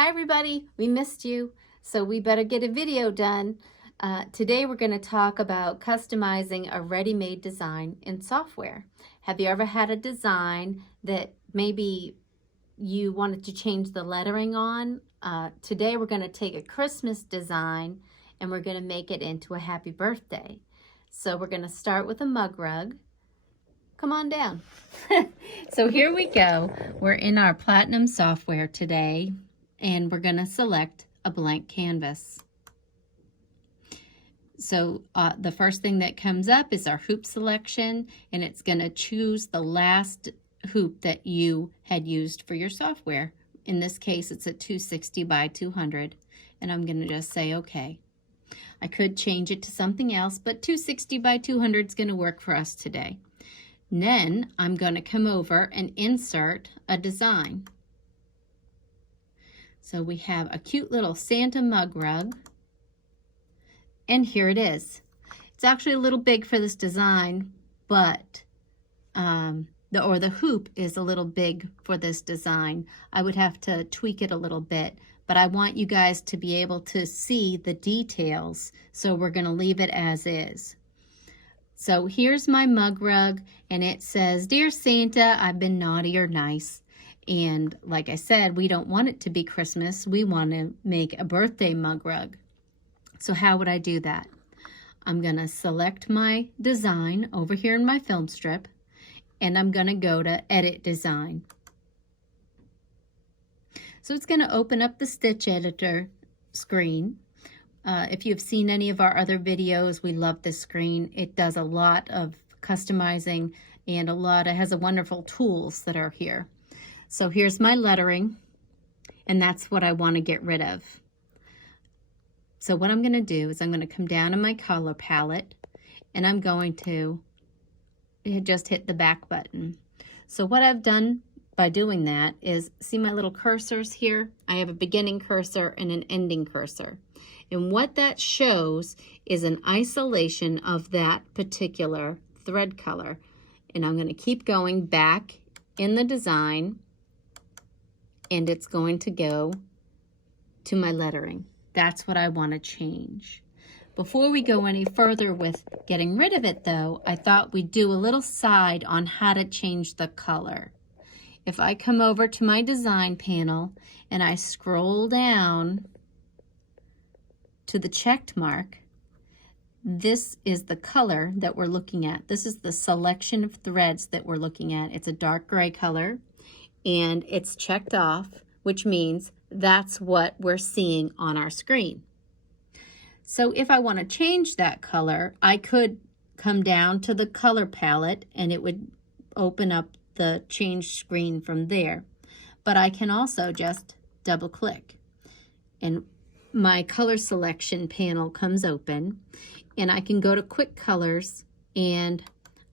Hi everybody, we missed you, so we better get a video done. Today we're going to talk about customizing a ready-made design in software. Have you ever had a design that maybe you wanted to change the lettering on? Today we're going to take a Christmas design and we're going to make it into a happy birthday. So we're going to start with a mug rug. Come on down. So here we go. We're in our Platinum software today, and we're going to select a blank canvas. So the first thing that comes up is our hoop selection, and it's going to choose the last hoop that you had used for your software. In this case, it's a 260 by 200, and I'm going to just say okay. I could change it to something else, but 260 by 200 is going to work for us today. Then I'm going to come over and insert a design. So we have a cute little Santa mug rug, and here it is. It's actually a little big for this design, but the hoop is a little big for this design. I would have to tweak it a little bit, but I want you guys to be able to see the details, so we're going to leave it as is. So here's my mug rug, and it says, "Dear Santa, I've been naughty or nice." And like I said, we don't want it to be Christmas. We want to make a birthday mug rug. So how would I do that? I'm going to select my design over here in my film strip, and I'm going to go to Edit Design. So it's going to open up the Stitch Editor screen. If you've seen any of our other videos, we love this screen. It does a lot of customizing and it has a wonderful tools that are here. So here's my lettering, and that's what I want to get rid of. So what I'm going to do is I'm going to come down in my color palette, and I'm going to just hit the back button. So what I've done by doing that is, see my little cursors here? I have a beginning cursor and an ending cursor. And what that shows is an isolation of that particular thread color. And I'm going to keep going back in the design, and it's going to go to my lettering. That's what I want to change. Before we go any further with getting rid of it though, I thought we'd do a little side on how to change the color. If I come over to my design panel and I scroll down to the checked mark, this is the color that we're looking at. This is the selection of threads that we're looking at. It's a dark gray color, and it's checked off, which means that's what we're seeing on our screen. So if I want to change that color, I could come down to the color palette and it would open up the change screen from there. But I can also just double click, and my color selection panel comes open, and I can go to quick colors and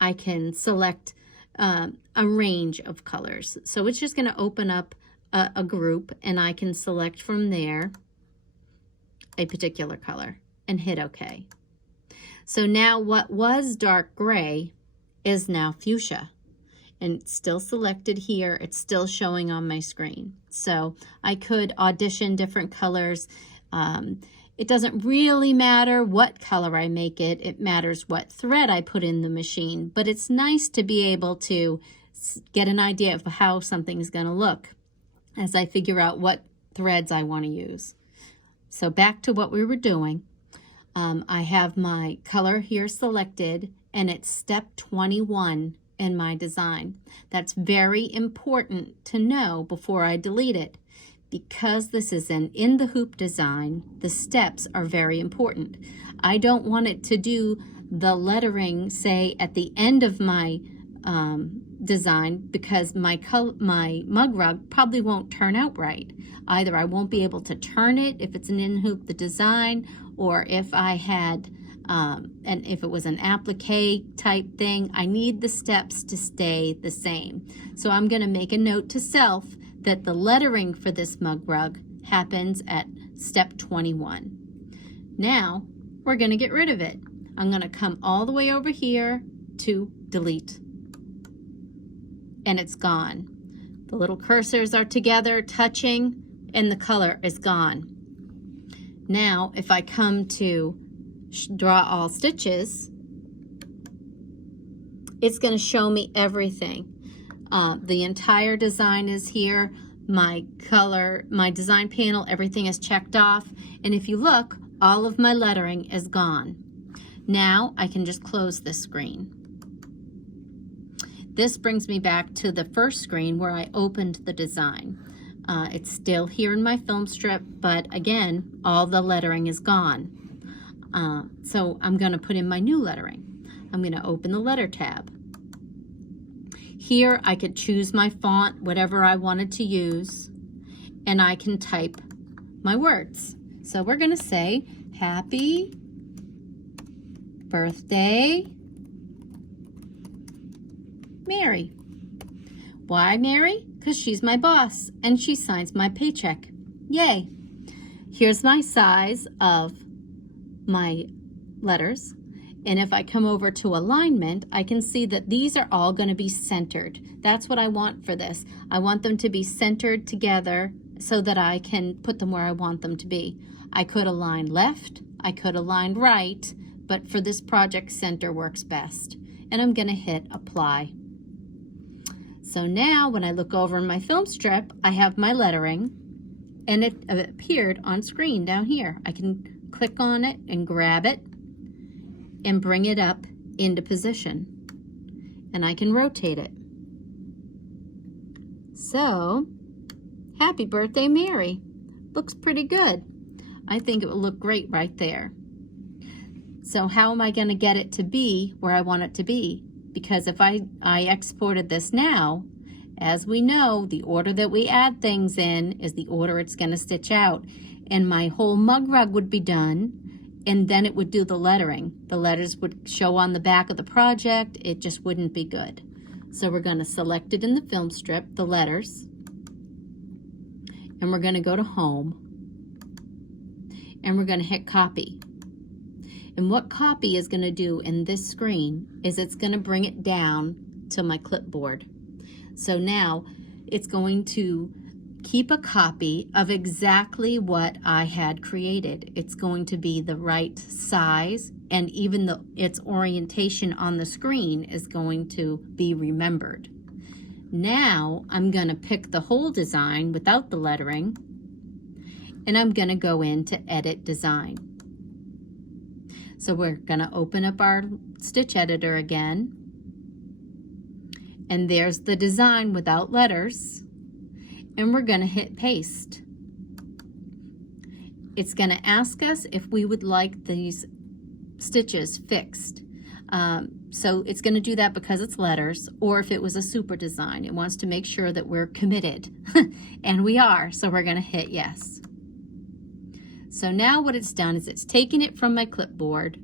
I can select a range of colors. So it's just going to open up a group, and I can select from there a particular color and hit OK. So now what was dark gray is now fuchsia, and it's still selected here. It's still showing on my screen. So I could audition different colors. It doesn't really matter what color I make it. It matters what thread I put in the machine, but it's nice to be able to get an idea of how something's going to look as I figure out what threads I want to use. So back to what we were doing. I have my color here selected, and it's step 21 in my design. That's very important to know before I delete it. Because this is an in the hoop design, the steps are very important. I don't want it to do the lettering, say, at the end of my design, because my mug rug probably won't turn out right. Either I won't be able to turn it if it's an in hoop the design, or if I had and if it was an applique type thing, I need the steps to stay the same. So I'm going to make a note to self that the lettering for this mug rug happens at step 21. Now we're going to get rid of it. I'm going to come all the way over here to delete, and it's gone. The little cursors are together touching, and the color is gone. Now, if I come to draw all stitches, it's going to show me everything. The entire design is here. My color, my design panel, everything is checked off. And if you look, all of my lettering is gone. Now I can just close this screen. This brings me back to the first screen where I opened the design. It's still here in my film strip, but again, all the lettering is gone. So I'm going to put in my new lettering. I'm going to open the letter tab. Here I could choose my font, whatever I wanted to use, and I can type my words. So we're going to say, Happy Birthday, Mary. Why Mary? Because she's my boss and she signs my paycheck. Yay! Here's my size of my letters. And if I come over to alignment, I can see that these are all going to be centered. That's what I want for this. I want them to be centered together so that I can put them where I want them to be. I could align left, I could align right, but for this project, center works best. And I'm going to hit apply. So now when I look over in my film strip, I have my lettering and it appeared on screen down here. I can click on it and grab it and bring it up into position. And I can rotate it. So, Happy Birthday, Mary. Looks pretty good. I think it will look great right there. So how am I going to get it to be where I want it to be? Because if I exported this now, as we know, the order that we add things in is the order it's going to stitch out. And my whole mug rug would be done, and then it would do the lettering. The letters would show on the back of the project. It just wouldn't be good. So we're going to select it in the film strip, the letters, and we're going to go to Home, and we're going to hit Copy. And what Copy is going to do in this screen is it's going to bring it down to my clipboard. So now it's going to keep a copy of exactly what I had created. It's going to be the right size, and even its orientation on the screen is going to be remembered. Now I'm going to pick the whole design without the lettering, and I'm going to go into Edit Design. So we're going to open up our stitch editor again, and there's the design without letters, and we're going to hit paste. It's going to ask us if we would like these stitches fixed. So it's going to do that because it's letters, or if it was a super design, it wants to make sure that we're committed. And we are, so we're going to hit yes. So now what it's done is it's taken it from my clipboard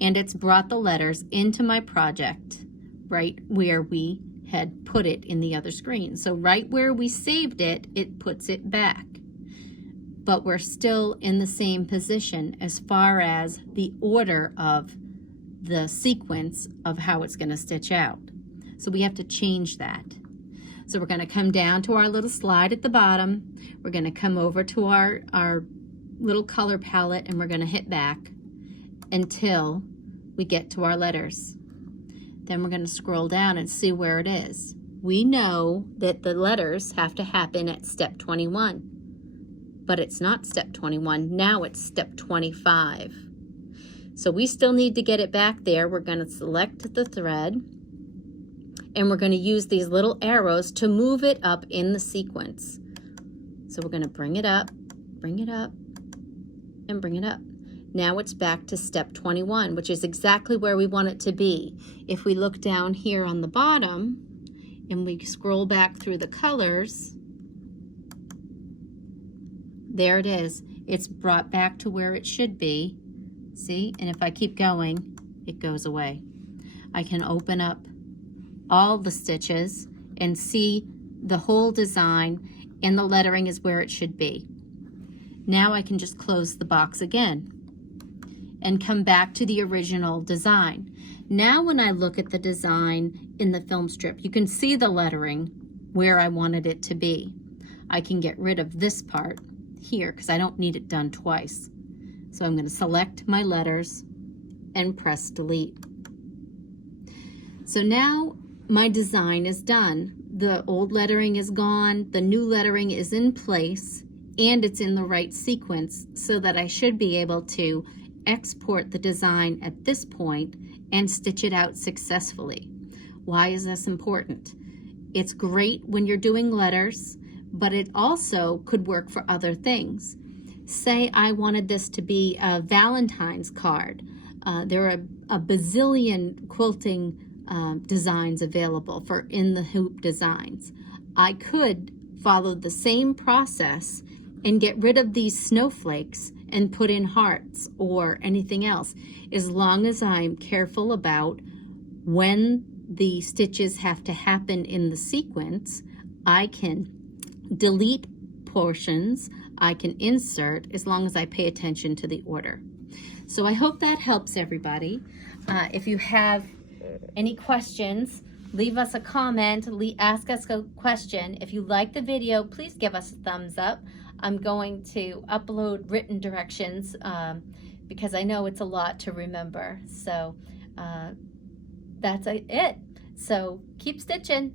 and it's brought the letters into my project right where we had put it in the other screen. So right where we saved it, it puts it back. But we're still in the same position as far as the order of the sequence of how it's going to stitch out. So we have to change that. So we're going to come down to our little slide at the bottom. We're going to come over to our little color palette, and we're going to hit back until we get to our letters. Then we're going to scroll down and see where it is. We know that the letters have to happen at step 21, but it's not step 21. Now it's step 25. So we still need to get it back there. We're going to select the thread, and we're going to use these little arrows to move it up in the sequence. So we're going to bring it up, and bring it up. Now it's back to step 21, which is exactly where we want it to be. If we look down here on the bottom and we scroll back through the colors, there it is. It's brought back to where it should be. See? And if I keep going, it goes away. I can open up all the stitches and see the whole design, and the lettering is where it should be. Now I can just close the box again and come back to the original design. Now when I look at the design in the film strip, you can see the lettering where I wanted it to be. I can get rid of this part here because I don't need it done twice. So I'm going to select my letters and press delete. So now my design is done. The old lettering is gone, the new lettering is in place, and it's in the right sequence, so that I should be able to export the design at this point and stitch it out successfully. Why is this important? It's great when you're doing letters, but it also could work for other things. Say I wanted this to be a Valentine's card. There are a bazillion quilting designs available for in the hoop designs. I could follow the same process and get rid of these snowflakes and put in hearts or anything else, as long as I'm careful about when the stitches have to happen in the sequence. I can delete portions, I can insert, as long as I pay attention to the order. So I hope that helps everybody. If you have any questions, leave us a comment, ask us a question. If you like the video, please give us a thumbs up. I'm going to upload written directions because I know it's a lot to remember. So that's it. So keep stitching.